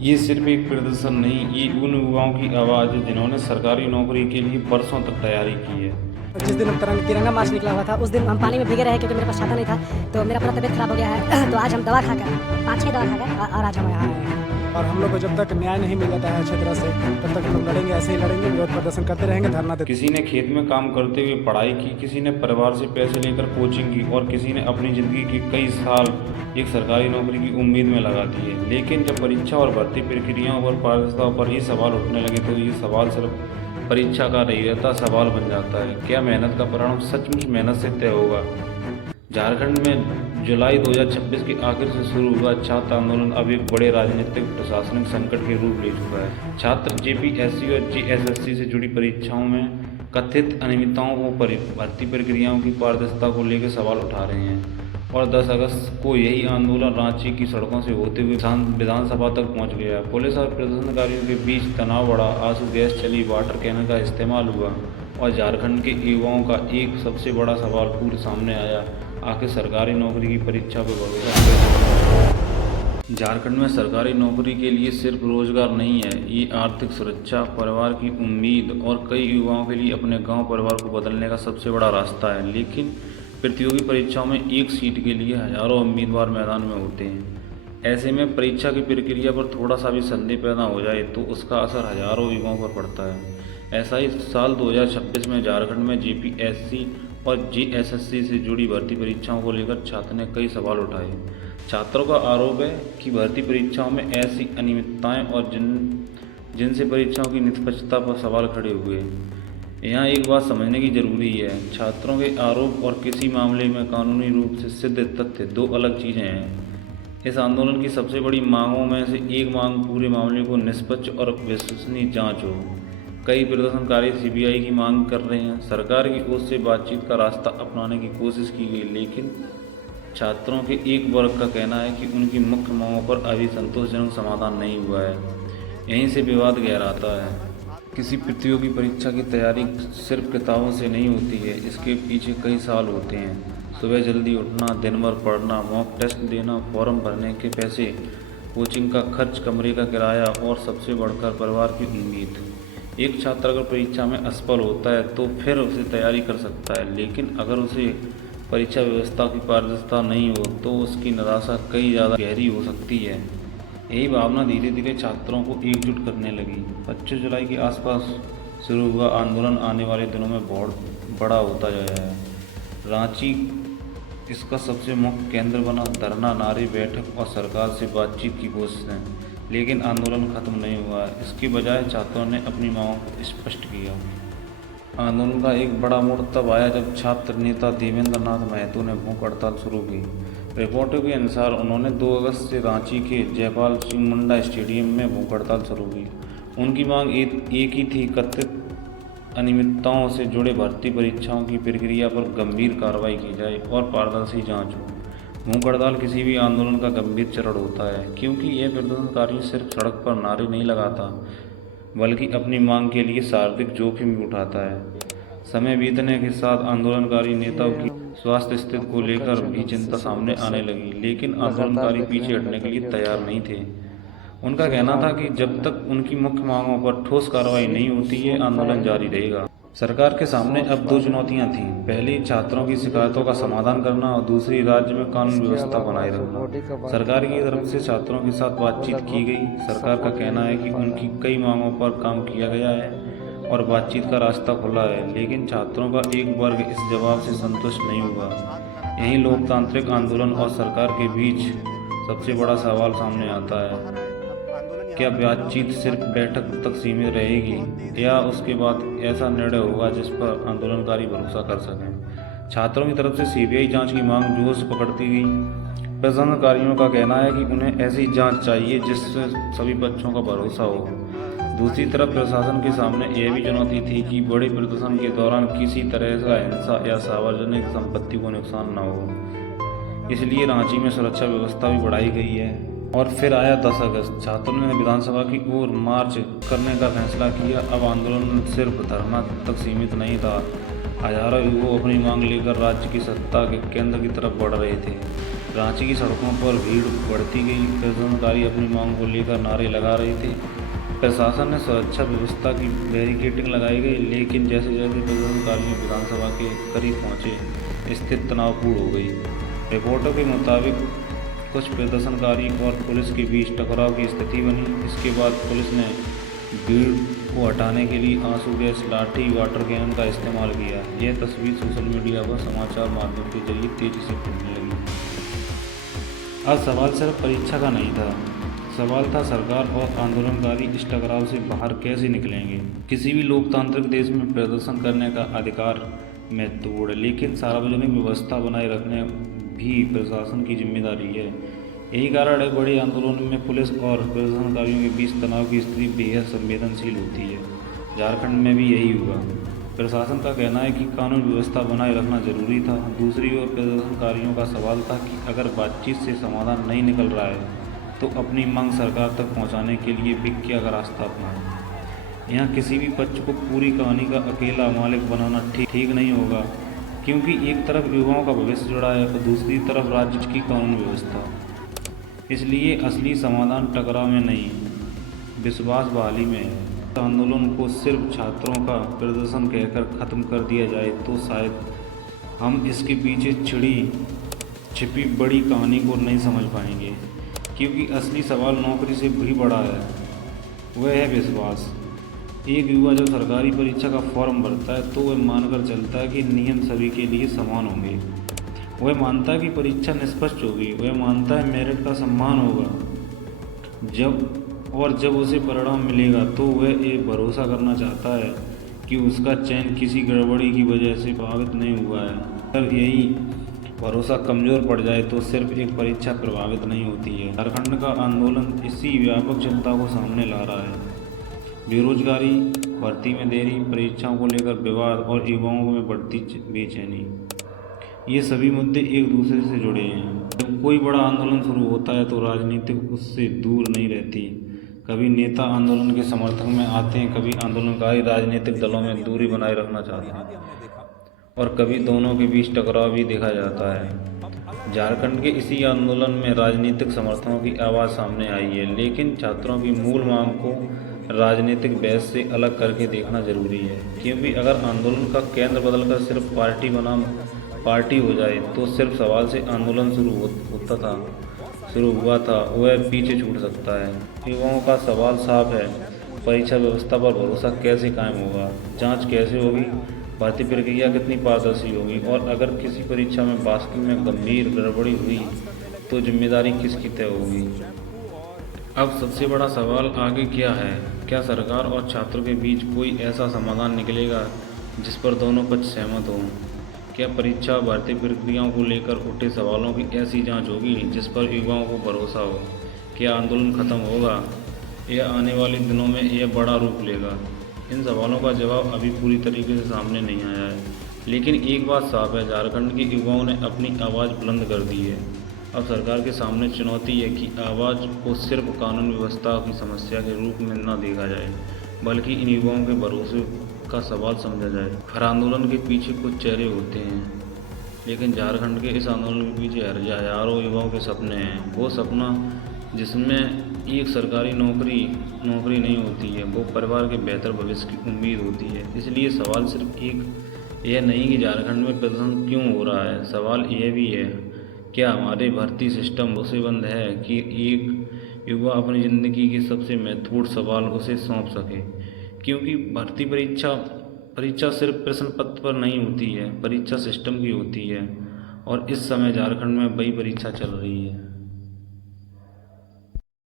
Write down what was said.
ये सिर्फ एक प्रदर्शन नहीं, ये उन युवाओं की आवाज़ है जिन्होंने सरकारी नौकरी के लिए बरसों तक तैयारी की है। जिस दिन तिरंगा मार्च निकला हुआ था उस दिन हम पानी में भीगे रहे क्योंकि मेरे पास छाता नहीं था, तो मेरा पूरा तबीयत खराब हो गया है। तो आज हम दवा खाकर 5-6 दवा खाकर और आज हम यहाँ आए हैं। और हम लोग को जब तक न्याय नहीं मिल जाता है अच्छी तरह से तब तक हम लोग लड़ेंगे, ऐसे ही लड़ेंगे, विरोध प्रदर्शन करते रहेंगे, धरना देते। किसी ने खेत में काम करते हुए पढ़ाई की, किसी ने परिवार से पैसे लेकर कोचिंग की और किसी ने अपनी ज़िंदगी के कई साल एक सरकारी नौकरी की उम्मीद में लगा दिए। लेकिन जब परीक्षा और भर्ती प्रक्रियाओं और पारदर्शिता पर ये सवाल उठने लगे तो ये सवाल सिर्फ परीक्षा का नहीं रहता, सवाल बन जाता है, क्या मेहनत का परिणाम सचमुच मेहनत से तय होगा। झारखंड में जुलाई 2026 के आखिर से शुरू हुआ छात्र आंदोलन अब एक बड़े राजनीतिक प्रशासनिक संकट के रूप ले चुका है। छात्र जेपीएससी और जेएसएससी से जुड़ी परीक्षाओं में कथित अनियमितताओं को भर्ती प्रक्रियाओं की पारदर्शिता को लेकर सवाल उठा रहे हैं और 10 अगस्त को यही आंदोलन रांची की सड़कों से होते हुए विधानसभा तक पहुंच गया। पुलिस और प्रदर्शनकारियों के बीच तनाव बढ़ा, आंसू गैस चली, वाटर कैनन का इस्तेमाल हुआ और झारखंड के युवाओं का एक सबसे बड़ा सवाल पूरे सामने आया, आखिर सरकारी नौकरी की परीक्षा पर भरोसा कैसे। झारखंड में सरकारी नौकरी के लिए सिर्फ रोजगार नहीं है, ये आर्थिक सुरक्षा, परिवार की उम्मीद और कई युवाओं के लिए अपने गांव परिवार को बदलने का सबसे बड़ा रास्ता है। लेकिन प्रतियोगी परीक्षाओं में एक सीट के लिए हजारों उम्मीदवार मैदान में होते हैं। ऐसे में परीक्षा की प्रक्रिया पर थोड़ा सा भी संदेह पैदा हो जाए तो उसका असर हजारों युवाओं पर पड़ता है। ऐसा ही साल 2026 में झारखंड में जेपीएससी और जेएसएससी से जुड़ी भर्ती परीक्षाओं को लेकर छात्र ने कई सवाल उठाए। छात्रों का आरोप है कि भर्ती परीक्षाओं में ऐसी अनियमितताएं और जिनसे परीक्षाओं की निष्पक्षता पर सवाल खड़े हुए। यहाँ एक बात समझने की जरूरी है, छात्रों के आरोप और किसी मामले में कानूनी रूप से सिद्ध तथ्य दो अलग चीज़ें हैं। इस आंदोलन की सबसे बड़ी मांगों में से एक मांग पूरे मामले को निष्पक्ष और विश्वसनीय जांच हो। कई प्रदर्शनकारी सीबीआई की मांग कर रहे हैं। सरकार की ओर से बातचीत का रास्ता अपनाने की कोशिश की गई, लेकिन छात्रों के एक वर्ग का कहना है कि उनकी मुख्य मांगों पर अभी संतोषजनक समाधान नहीं हुआ है। यहीं से विवाद गहराता है। किसी प्रतियोगी परीक्षा की तैयारी सिर्फ किताबों से नहीं होती है, इसके पीछे कई साल होते हैं। सुबह जल्दी उठना, दिन भर पढ़ना, मॉक टेस्ट देना, फॉर्म भरने के पैसे, कोचिंग का खर्च, कमरे का किराया और सबसे बढ़कर परिवार की उम्मीद। एक छात्र अगर परीक्षा में असफल होता है तो फिर उसे तैयारी कर सकता है, लेकिन अगर उसे परीक्षा व्यवस्था की पारदर्शिता नहीं हो तो उसकी निराशा कई ज़्यादा गहरी हो सकती है। यही भावना धीरे धीरे छात्रों को एकजुट करने लगी। 25 जुलाई के आसपास शुरू हुआ आंदोलन आने वाले दिनों में बहुत बड़ा होता जाया है। रांची इसका सबसे मुख्य केंद्र बना। धरना, नारे, बैठक और सरकार से बातचीत की कोशिशें, लेकिन आंदोलन खत्म नहीं हुआ। इसके बजाय छात्रों ने अपनी मांगों को स्पष्ट किया। आंदोलन का एक बड़ा मोड़ तब आया जब छात्र नेता देवेंद्र नाथ महतो ने भूख हड़ताल शुरू की। रिपोर्टों के अनुसार उन्होंने 2 अगस्त से रांची के जयपाल सिंह मुंडा स्टेडियम में भूख हड़ताल शुरू की। उनकी मांग एक ही थी, कथित अनियमितताओं से जुड़े भर्ती परीक्षाओं की प्रक्रिया पर गंभीर कार्रवाई की जाए और पारदर्शी जांच हो। भूख हड़ताल किसी भी आंदोलन का गंभीर चरण होता है, क्योंकि यह प्रदर्शनकारी सिर्फ सड़क पर नारे नहीं लगाता बल्कि अपनी मांग के लिए शारीरिक जोखिम भी उठाता है। समय बीतने के साथ आंदोलनकारी नेताओं की स्वास्थ्य स्थिति को लेकर भी चिंता सामने आने लगी, लेकिन आंदोलनकारी पीछे हटने के लिए तैयार नहीं थे। उनका कहना था कि जब तक उनकी मुख्य मांगों पर ठोस कार्रवाई नहीं होती है, आंदोलन जारी रहेगा। सरकार के सामने अब 2 चुनौतियां थीं। पहली, छात्रों की शिकायतों का समाधान करना और दूसरी, राज्य में कानून व्यवस्था बनाए रखना। सरकार की तरफ से छात्रों के साथ बातचीत की गई। सरकार का कहना है कि उनकी कई मांगों पर काम किया गया है और बातचीत का रास्ता खुला है, लेकिन छात्रों का एक वर्ग इस जवाब से संतुष्ट नहीं हुआ। यहीं लोकतांत्रिक आंदोलन और सरकार के बीच सबसे बड़ा सवाल सामने आता है, क्या बातचीत सिर्फ बैठक तक सीमित रहेगी या उसके बाद ऐसा निर्णय होगा जिस पर आंदोलनकारी भरोसा कर सकें। छात्रों की तरफ से सीबीआई जांच की मांग जोश पकड़ती गई। प्रदर्शनकारियों का कहना है कि उन्हें ऐसी जांच चाहिए जिससे सभी बच्चों का भरोसा हो। दूसरी तरफ प्रशासन के सामने यह भी चुनौती थी कि बड़े प्रदर्शन के दौरान किसी तरह का हिंसा या सार्वजनिक संपत्ति को नुकसान न हो, इसलिए रांची में सुरक्षा व्यवस्था भी बढ़ाई गई है। और फिर आया 10 अगस्त। छात्रों ने विधानसभा की ओर मार्च करने का फैसला किया। अब आंदोलन सिर्फ धरना तक सीमित नहीं था, हजारों युवा अपनी मांग लेकर राज्य की सत्ता के केंद्र की तरफ बढ़ रहे थे। रांची की सड़कों पर भीड़ बढ़ती गई। प्रदर्शनकारी अपनी मांग को लेकर नारे लगा रहे थे। प्रशासन ने सुरक्षा व्यवस्था की बैरिकेडिंग लगाई गई, लेकिन जैसे जैसे प्रदर्शनकारी विधानसभा के करीब पहुंचे, स्थिति तनावपूर्ण हो गई। रिपोर्टों के मुताबिक कुछ प्रदर्शनकारी और पुलिस के बीच टकराव की स्थिति बनी। इसके बाद पुलिस ने भीड़ को हटाने के लिए आंसू गैस, लाठी, वाटर कैनन का इस्तेमाल किया। यह तस्वीर सोशल मीडिया पर समाचार माध्यम के जरिए तेजी से फैलने लगी। अब सवाल सिर्फ परीक्षा का नहीं था, सवाल था सरकार और आंदोलनकारी इस टकराव से बाहर कैसे निकलेंगे। किसी भी लोकतांत्रिक देश में प्रदर्शन करने का अधिकार महत्वपूर्ण है, लेकिन सार्वजनिक व्यवस्था बनाए रखने भी प्रशासन की जिम्मेदारी है। यही कारण है बड़े आंदोलन में पुलिस और प्रदर्शनकारियों के बीच तनाव की स्थिति बेहद संवेदनशील होती है। झारखंड में भी यही हुआ। प्रशासन का कहना है कि कानून व्यवस्था बनाए रखना जरूरी था। दूसरी ओर प्रदर्शनकारियों का सवाल था कि अगर बातचीत से समाधान नहीं निकल रहा है तो अपनी मांग सरकार तक पहुंचाने के लिए भी क्या रास्ता अपनाएं। यहाँ किसी भी पक्ष को पूरी कहानी का अकेला मालिक बनाना ठीक नहीं होगा, क्योंकि एक तरफ युवाओं का भविष्य जुड़ा है और दूसरी तरफ राज्य की कानून व्यवस्था। इसलिए असली समाधान टकराव में नहीं, विश्वास बहाली में है। आंदोलन को सिर्फ छात्रों का प्रदर्शन कहकर ख़त्म कर दिया जाए तो शायद हम इसके पीछे छिपी बड़ी कहानी को नहीं समझ पाएंगे, क्योंकि असली सवाल नौकरी से भी बड़ा है, वह है विश्वास। एक युवा जब सरकारी परीक्षा का फॉर्म भरता है तो वह मानकर चलता है कि नियम सभी के लिए समान होंगे। वह मानता है कि परीक्षा निष्पक्ष होगी। वह मानता है मेरिट का सम्मान होगा। जब उसे परिणाम मिलेगा तो वह ये भरोसा करना चाहता है कि उसका चयन किसी गड़बड़ी की वजह से प्रभावित नहीं हुआ है। अगर यही भरोसा कमज़ोर पड़ जाए तो सिर्फ एक परीक्षा प्रभावित नहीं होती है। झारखंड का आंदोलन इसी व्यापक चिंता को सामने ला रहा है। बेरोजगारी, भर्ती में देरी, परीक्षाओं को लेकर विवाद और युवाओं में बढ़ती बेचैनी, ये सभी मुद्दे एक दूसरे से जुड़े हैं। जब कोई बड़ा आंदोलन शुरू होता है तो राजनीतिक उससे दूर नहीं रहती। कभी नेता आंदोलन के समर्थक में आते हैं, कभी आंदोलनकारी राजनीतिक दलों में दूरी बनाए रखना चाहते हैं, और कभी दोनों के बीच टकराव भी देखा जाता है। झारखंड के इसी आंदोलन में राजनीतिक समर्थकों की आवाज़ सामने आई है, लेकिन छात्रों की मूल मांग को राजनीतिक बहस से अलग करके देखना जरूरी है, क्योंकि अगर आंदोलन का केंद्र बदलकर सिर्फ पार्टी बनाम पार्टी हो जाए तो सिर्फ सवाल से आंदोलन शुरू हुआ था वह पीछे छूट सकता है। युवाओं का सवाल साफ है, परीक्षा व्यवस्था पर भरोसा कैसे कायम होगा, जांच कैसे होगी, भर्ती प्रक्रिया कितनी पारदर्शी होगी, और अगर किसी परीक्षा में वास्तव में गंभीर गड़बड़ी हुई तो जिम्मेदारी किसकी तय होगी। अब सबसे बड़ा सवाल आगे क्या है? क्या सरकार और छात्रों के बीच कोई ऐसा समाधान निकलेगा जिस पर दोनों पक्ष सहमत हों? क्या परीक्षा भर्ती प्रक्रियाओं को लेकर उठे सवालों की ऐसी जांच होगी जिस पर युवाओं को भरोसा हो? क्या आंदोलन खत्म होगा या आने वाले दिनों में यह बड़ा रूप लेगा? इन सवालों का जवाब अभी पूरी तरीके से सामने नहीं आया है, लेकिन एक बात साफ है, झारखंड के युवाओं ने अपनी आवाज़ बुलंद कर दी है। अब सरकार के सामने चुनौती है कि आवाज़ को सिर्फ कानून व्यवस्था की समस्या के रूप में न देखा जाए, बल्कि इन युवाओं के भरोसे का सवाल समझा जाए। हर आंदोलन के पीछे कुछ चेहरे होते हैं, लेकिन झारखंड के इस आंदोलन के पीछे हजारों युवाओं के सपने हैं। वो सपना जिसमें एक सरकारी नौकरी नहीं होती है, वो परिवार के बेहतर भविष्य की उम्मीद होती है। इसलिए सवाल सिर्फ एक यह नहीं कि झारखंड में प्रदर्शन क्यों हो रहा है, सवाल यह भी है क्या हमारे भर्ती सिस्टम भरोसेमंद है कि एक युवा अपनी ज़िंदगी की सबसे महत्वपूर्ण सवाल उसे सौंप सके। क्योंकि भर्ती परीक्षा सिर्फ प्रश्न पत्र पर नहीं होती है, परीक्षा सिस्टम की होती है, और इस समय झारखंड में वही परीक्षा चल रही है।